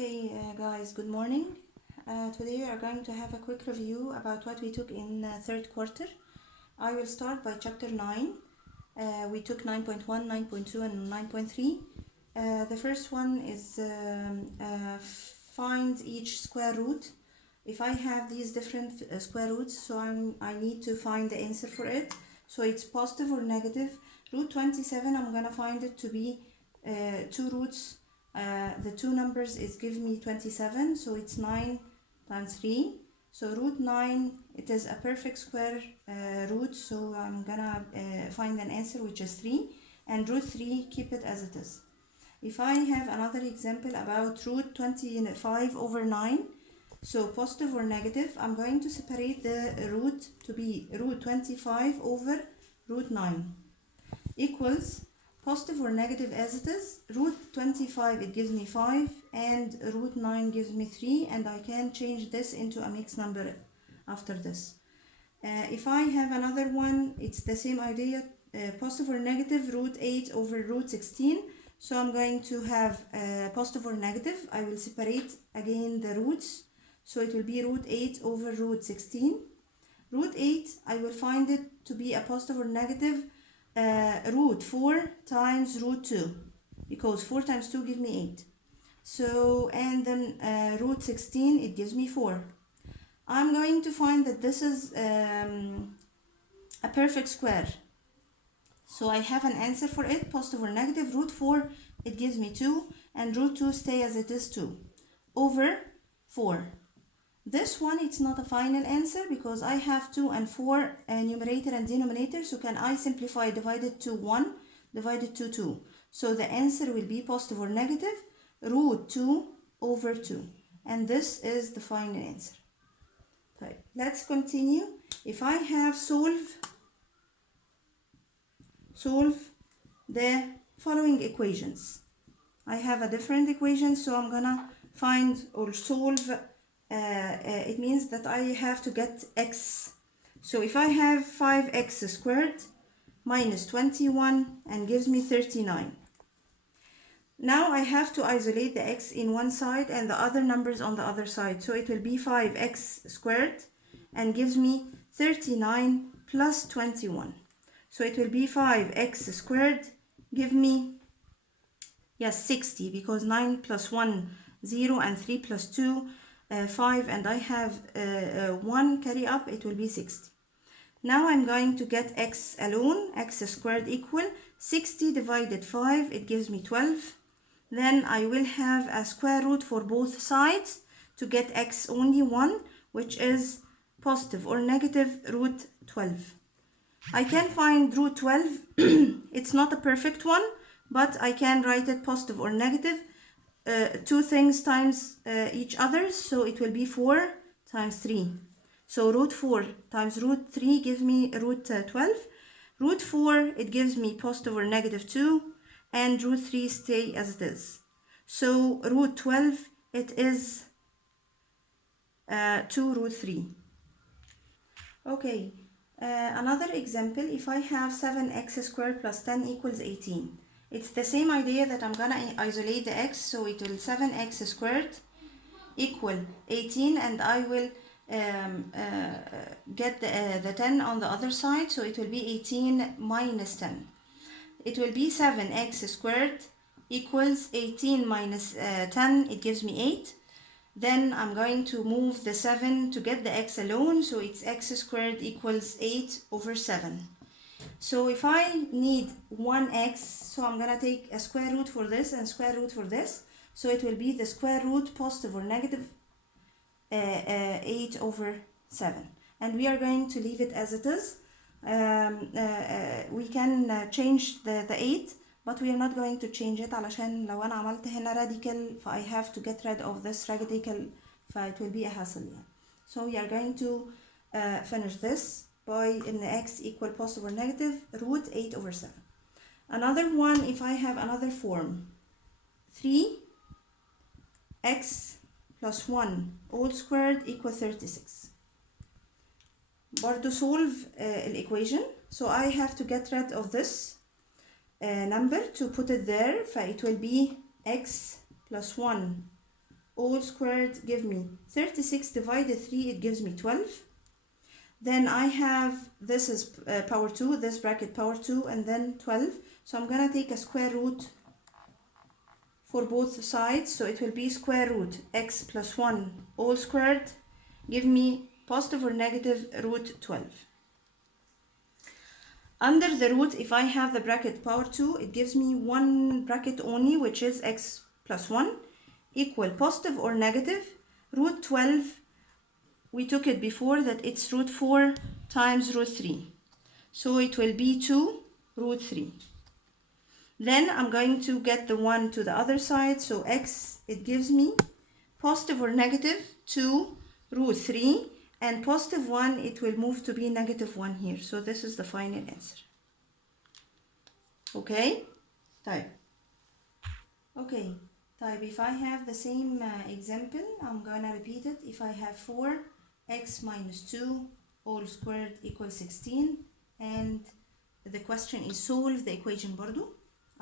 Okay, guys, good morning. Today we are going to have a quick review about what we took in third quarter. I will start by chapter 9. We took 9.1, 9.2 and 9.3. The first one is find each square root. If I have these different square roots, so I need to find the answer for it. So it's positive or negative. Root 27, I'm going to find it to be two roots. The two numbers is give me 27, so it's 9 times 3. So root 9, it is a perfect square root, so I'm gonna find an answer which is 3, and root 3, keep it as it is. If I have another example about root 25 over 9, so positive or negative, I'm going to separate the root to be root 25 over root 9 equals positive or negative as it is. Root 25, it gives me 5, and root 9 gives me 3, and I can change this into a mixed number after this. If I have another one, it's the same idea, positive or negative, root 8 over root 16. So I'm going to have positive or negative. I will separate again the roots. So it will be root 8 over root 16. Root 8, I will find it to be a positive or negative root 4 times root 2, because 4 times 2 give me 8. So, and then root 16, it gives me 4. I'm going to find that this is a perfect square. So I have an answer for it, positive or negative. Root 4, it gives me 2, and root 2 stay as it is 2, over 4. This one, it's not a final answer because I have 2 and 4 numerator and denominator. So can I simplify divided to 1, divided to 2? So the answer will be positive or negative, root 2 over 2. And this is the final answer. Right. Let's continue. If I have solve the following equations. I have a different equation, so I'm gonna find or solve. It means that I have to get x. So if I have 5x squared minus 21 and gives me 39. Now I have to isolate the x in one side and the other numbers on the other side. So it will be 5x squared and gives me 39 plus 21. So it will be 5x squared, give me, yes, 60, because 9 plus 1, 0, and 3 plus 2, 5, and I have 1 carry up, it will be 60. Now I'm going to get x alone, x squared equal 60 divided 5, it gives me 12. Then I will have a square root for both sides to get x only 1, which is positive or negative root 12. I can find root 12, it's not a perfect one, but I can write it positive or negative. Two things times each other, so it will be 4 times 3. So root 4 times root 3 gives me root 12. Root 4, it gives me positive or negative 2, and root 3 stay as it is. So root 12, it is 2 root 3. Okay, another example, if I have 7x squared plus 10 equals 18. It's the same idea that I'm gonna isolate the x, so it will 7x squared equal 18, and I will get the 10 on the other side, so it will be 18 minus 10. It will be 7x squared equals 18 minus 10, it gives me 8. Then I'm going to move the 7 to get the x alone, so it's x squared equals 8 over 7. So if I need 1x, so I'm gonna take a square root for this and square root for this. So it will be the square root positive or negative 8 over 7. And we are going to leave it as it is. We can change the 8, but we are not going to change it علشان لو أنا عملت هنا radical I have to get rid of this radical, it will be a hassle. So we are going to finish this by in the x equal positive or negative root 8 over 7. Another one, if I have another form, 3x plus 1 all squared equal 36. برضو solve equation. So I have to get rid of this number to put it there. It will be x plus 1 all squared give me 36 divided 3, it gives me 12. Then I have, this is power 2, this bracket power 2, and then 12. So I'm gonna take a square root for both sides. So it will be square root x plus 1 all squared, give me positive or negative root 12. Under the root, if I have the bracket power 2, it gives me one bracket only, which is x plus 1 equal positive or negative root 12. We took it before that it's root 4 times root 3. So it will be 2 root 3. Then I'm going to get the 1 to the other side. So x, it gives me positive or negative 2 root 3. And positive 1, it will move to be negative 1 here. So this is the final answer. Okay? Type. Okay. Type. If I have the same example, I'm gonna repeat it. If I have 4x minus 2 all squared equals 16. And the question is solve the equation برضو.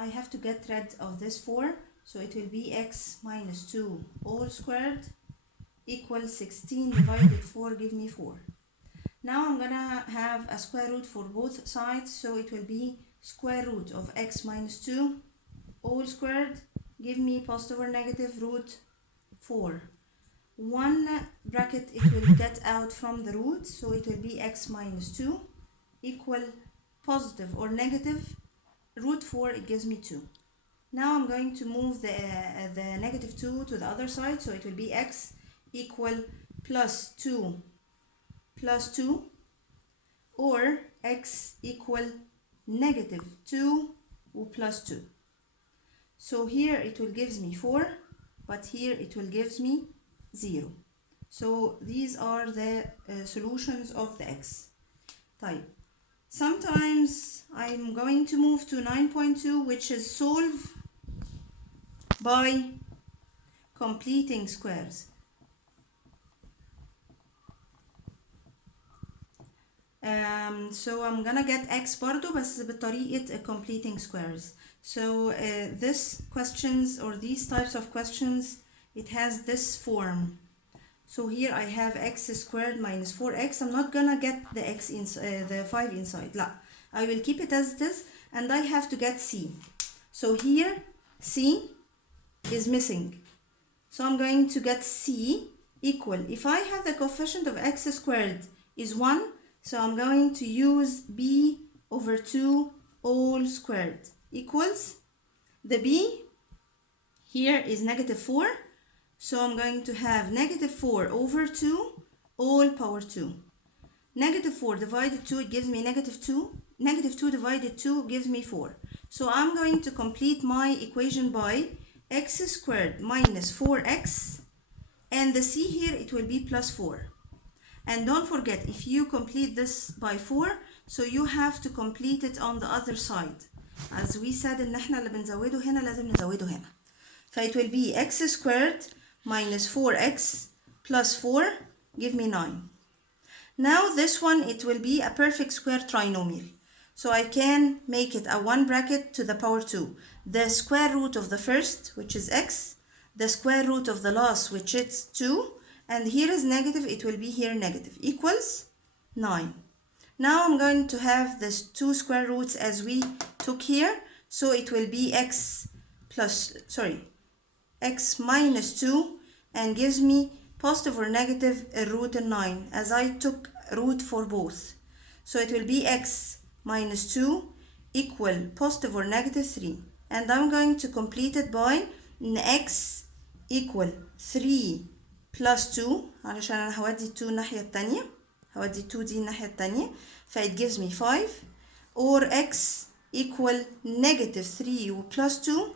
I have to get rid of this 4. So it will be x minus 2 all squared equals 16 divided 4 give me 4. Now I'm gonna have a square root for both sides, so it will be square root of x minus 2 all squared, give me positive or negative root 4. One bracket it will get out from the root, so it will be x minus 2 equal positive or negative root 4, it gives me 2. Now I'm going to move the negative 2 to the other side, so it will be x equal plus 2 plus 2, or x equal negative 2 plus 2. So here it will gives me 4, but here it will gives me 0. So these are the solutions of the x. طيب. Sometimes I'm going to move to 9.2, which is solve by completing squares. So I'm gonna get x برضو بس بطريقة completing squares. So this questions or these types of questions, it has this form. So here I have x squared minus 4x. I'm not gonna get the x in the 5 inside. لا, I will keep it as it is, and I have to get c. So here c is missing. So I'm going to get c equal, if I have the coefficient of x squared is 1, so I'm going to use b over 2 all squared equals, the b here is negative 4, so I'm going to have negative 4 over 2 all power 2. Negative 4 divided 2, it gives me negative 2. Negative 2 divided 2 gives me 4. So I'm going to complete my equation by x squared minus 4x, and the c here it will be plus 4. And don't forget, if you complete this by 4, so you have to complete it on the other side. As we said, ان احنا اللي بنزوده هنا لازم نزوده هنا. It will be x squared minus 4x plus 4 give me 9. Now this one, it will be a perfect square trinomial. So I can make it a 1 bracket to the power 2. The square root of the first, which is x, the square root of the last, which is 2, and here is negative, it will be here negative, equals 9. Now I'm going to have this 2 square roots as we took here, so it will be x minus 2, and gives me positive or negative root 9, as I took root for both. So it will be x minus 2 equal positive or negative 3. And I'm going to complete it by x equal 3 plus 2, علشان أنا هودي 2 الناحية التانية، هودي 2 دي الناحية التانية، it gives me 5, or x equal negative 3 plus 2,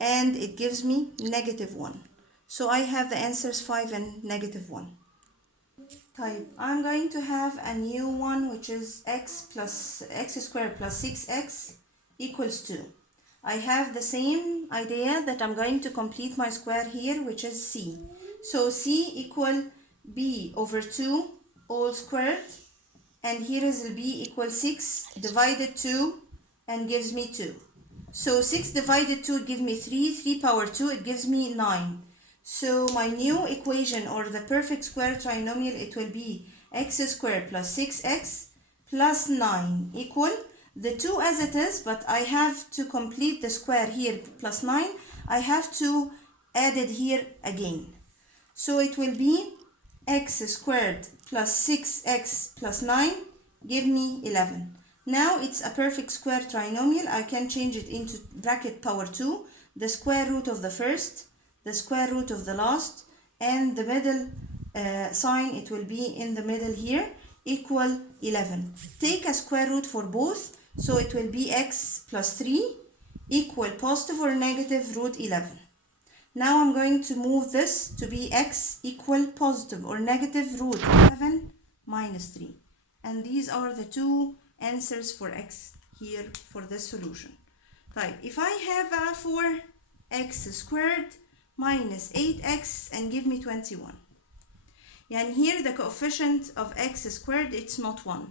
and it gives me negative 1. So I have the answers 5 and negative 1. Type. I'm going to have a new one, which is x squared plus 6x equals 2. I have the same idea that I'm going to complete my square here, which is c. So c equal b over 2 all squared, and here is b equal 6 divided 2 and gives me 2. So 6 divided 2 gives me 3, 3 power 2, it gives me 9. So my new equation, or the perfect square trinomial, it will be x squared plus 6x plus 9 equal the 2 as it is, but I have to complete the square here plus 9. I have to add it here again. So it will be x squared plus 6x plus 9 give me 11. Now it's a perfect square trinomial. I can change it into bracket power 2, the square root of the first, the square root of the last, and the middle sign, it will be in the middle here, equal 11. Take a square root for both, so it will be x plus 3 equal positive or negative root 11. Now I'm going to move this to be x equal positive or negative root 11 minus 3. And these are the two answers for x here for this solution. Right, if I have a 4x squared minus 8x and give me 21. And here the coefficient of x squared, it's not 1.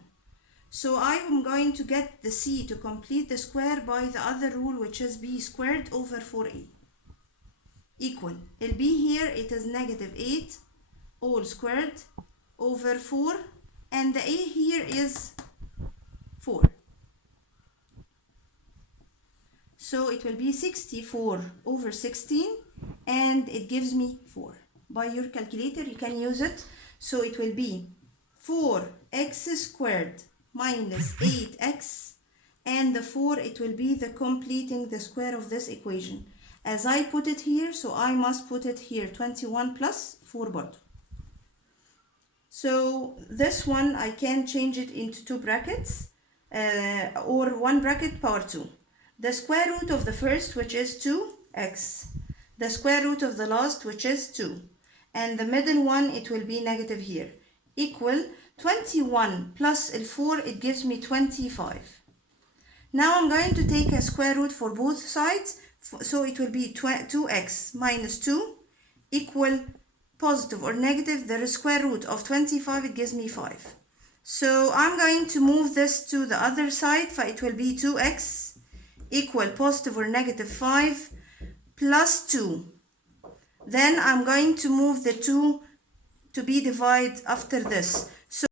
So I am going to get the c to complete the square by the other rule, which is b squared over 4a. Equal, el b here, it is negative 8 all squared over 4, and the a here is 4. So it will be 64 over 16, and it gives me 4. By your calculator you can use it. So it will be 4x squared minus 8x, and the 4, it will be the completing the square of this equation. As I put it here, so I must put it here, 21 plus 4 برضو. So this one I can change it into two brackets, or one bracket power 2. The square root of the first, which is 2x. The square root of the last, which is 2. And the middle one, it will be negative here. Equal 21 plus 4, it gives me 25. Now I'm going to take a square root for both sides. So it will be 2x minus 2 equal positive or negative the square root of 25, it gives me 5. So I'm going to move this to the other side, so it will be 2x equal positive or negative 5 plus 2. Then I'm going to move the 2 to be divided after this. So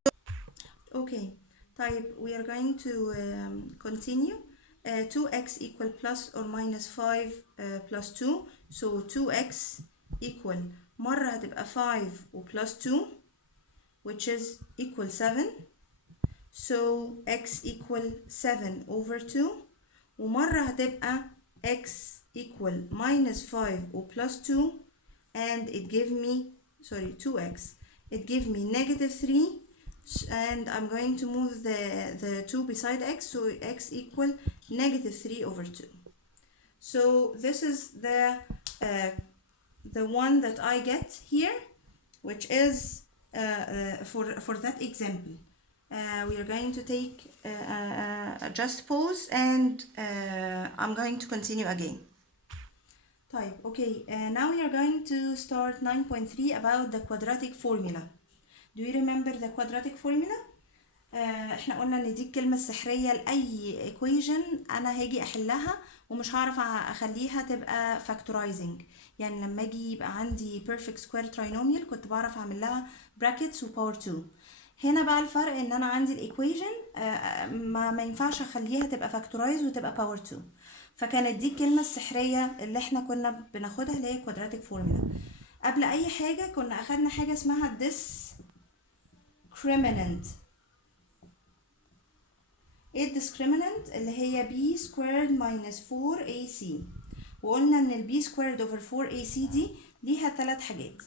okay, type, we are going to continue. 2x equal plus or minus 5 plus 2. So 2x equal مرة هتبقى 5 و plus 2, which is equal 7. So x equal 7 over 2. ومرة هتبقى x equal minus 5 و plus 2, and it give me, sorry, 2x. It give me negative 3, and I'm going to move the 2 beside x, so x equal negative 3 over 2. So this is the one that I get here, which is for that example. We are going to take just pause, and I'm going to continue again. Type, okay, now we are going to start 9.3 about the quadratic formula. Do you remember the quadratic formula? احنا قلنا ان دي الكلمة السحرية لأي equation انا هاجي احلها ومش هعرف اخليها تبقى factorizing. يعني لما اجي يبقى عندي perfect square trinomial كنت بعرف اعمل لها brackets و power 2. هنا بقى الفرق ان انا عندي الايكويشن ما ينفعش اخليها تبقى factorize وتبقى power 2. فكانت دي الكلمة السحرية اللي احنا كنا بناخدها اللي هي quadratic formula. قبل اي حاجة كنا اخدنا حاجة اسمها discriminant. ايه discriminant؟ اللي هي b squared minus 4ac. وقلنا ان ال b squared over 4ac دي ليها 3 حاجات.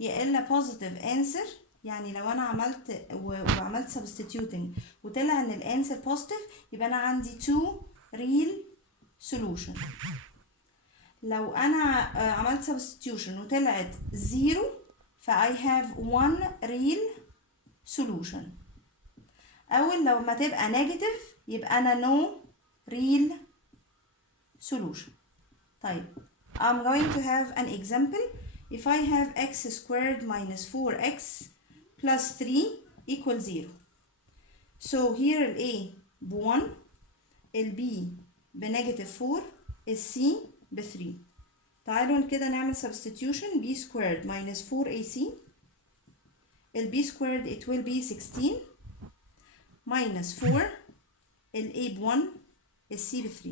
يا الا positive answer، يعني لو انا عملت وعملت substituting وطلع ان الانسر positive يبقى انا عندي 2 real solution. لو انا عملت substitution وطلعت 0 I have 1 real solution. او لو ما تبقى negative يبقى انا no real solution. طيب I'm going to have an example. If I have x squared minus 4x plus 3 equals 0. So here ال A ب1، ال B بنيجاتيف 4، ال C ب3. تعالوا كده نعمل substitution. b squared minus 4ac. ال b squared it will be 16 minus 4. ال a ب1 ال c ب3.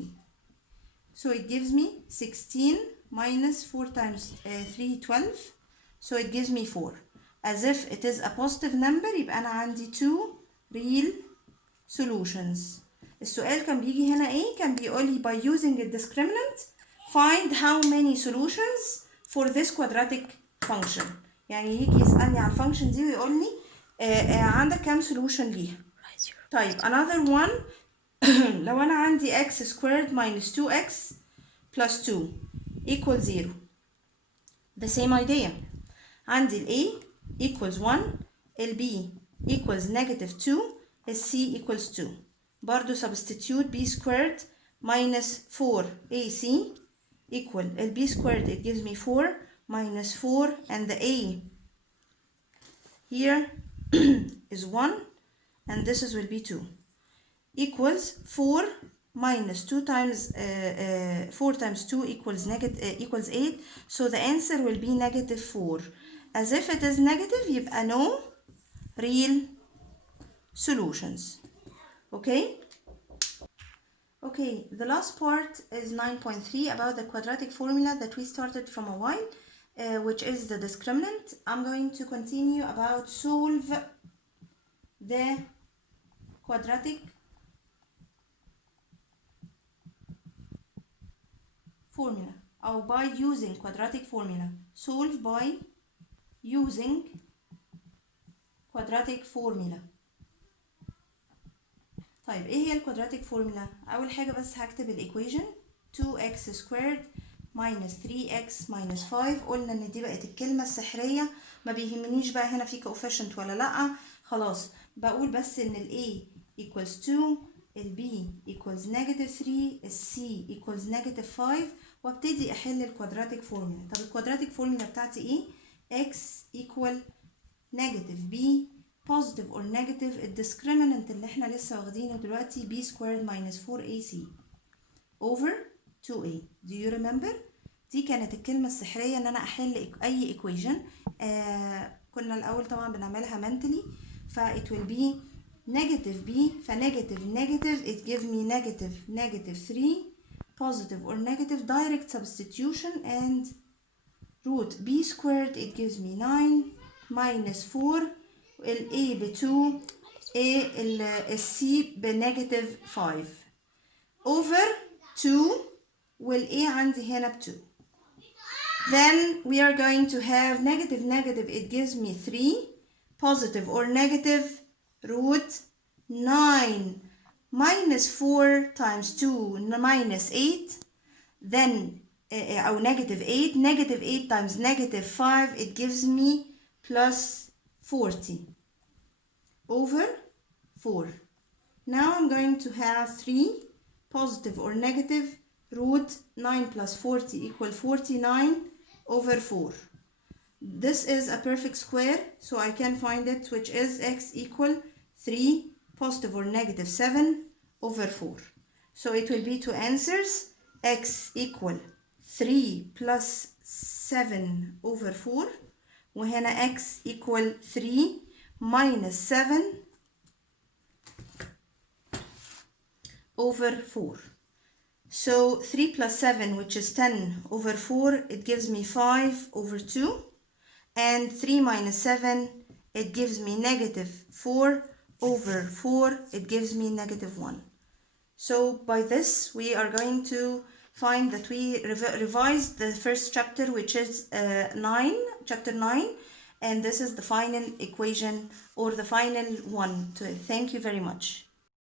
So it gives me 16 minus 4 times 3 12. So it gives me 4. As if it is a positive number يبقى أنا عندي 2 real solutions. السؤال كان بيجي هنا ايه؟ كان بيقول لي by using a discriminant find how many solutions for this quadratic function. يعني يجي يسألني على الفانكشن دي ويقول لي عندك كام solution ليها. طيب another one. لو أنا عندي x squared minus 2x plus 2 equals 0. The same idea. عندي ال a equals 1, ال b equals negative 2, ال c equals 2. برضو substitute b squared minus 4ac equal ال b squared it gives me 4 minus 4 and the a here is 1 and this is will be 2 equals 4 minus 2 times 4 times 2 equals equals 8. So the answer will be negative 4. As if it is negative يبقى no real solutions. Okay? Okay, the last part is 9.3 about the quadratic formula that we started from a while, which is the discriminant. I'm going to continue about solve the quadratic formula, or by using quadratic formula. Solve by using quadratic formula. طيب ايه هي الكوادراتيك فورمولا؟ اول حاجه بس هكتب الايكويشن 2x squared minus 3x minus 5. قلنا ان دي بقت الكلمه السحريه، ما بيهمنيش بقى هنا في coefficient ولا لا، خلاص بقول بس ان ال a equals 2، ال b equals negative 3، ال c equals negative 5، وابتدي احل الكوادراتيك فورمولا. طب الكوادراتيك فورمولا بتاعتي ايه؟ x equal negative b positive or negative. الديسكريمنت اللي احنا لسه واخدينه دلوقتي b squared minus 4ac over 2a. Do you remember؟ دي كانت الكلمة السحرية ان انا احل اي equation. كنا الاول طبعا بنعملها mentally. it will be negative b فنيجاتيف negative it gives me negative 3 positive or negative direct substitution and root b squared it gives me 9 minus 4 ال a ب 2 ال c ب negative 5 over 2 وال a عندي هنا ب 2. Then we are going to have negative it gives me 3 positive or negative root 9 minus 4 times 2 minus 8 then أو negative 8 negative 8 times negative 5 it gives me plus 40 over 4. Now I'm going to have 3 positive or negative root 9 plus 40 equal 49 over 4. This is a perfect square, so I can find it, which is x equal 3 positive or negative 7 over 4. So it will be two answers, x equal 3 plus 7 over 4 وهنا x equal 3 minus 7 over 4. So 3 plus 7, which is 10 over 4, it gives me 5 over 2. And 3 minus 7, it gives me negative 4 over 4, it gives me negative 1. So by this, we are going to find that we revised the first chapter, which is chapter 9, and this is the final equation or the final one. Thank you very much.